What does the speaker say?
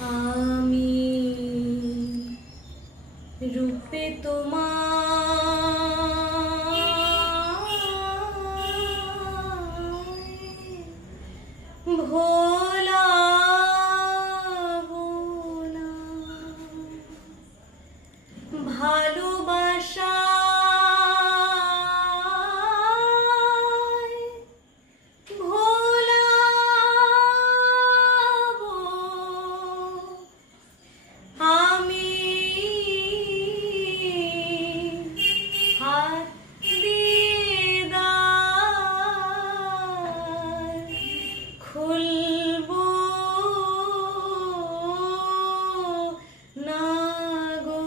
আমি রূপে তোমায় ভোলাবো না, ভালোবাসায় ভোলাবো আমি। হাত দিয়ে দ্বার খুলবো না গো।